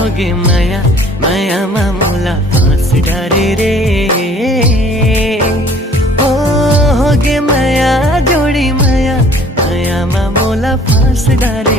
होगे माया मायामा मोला फाँस डारे रे ओ होगे माया जोडी माया मायामा मोला फाँस डारे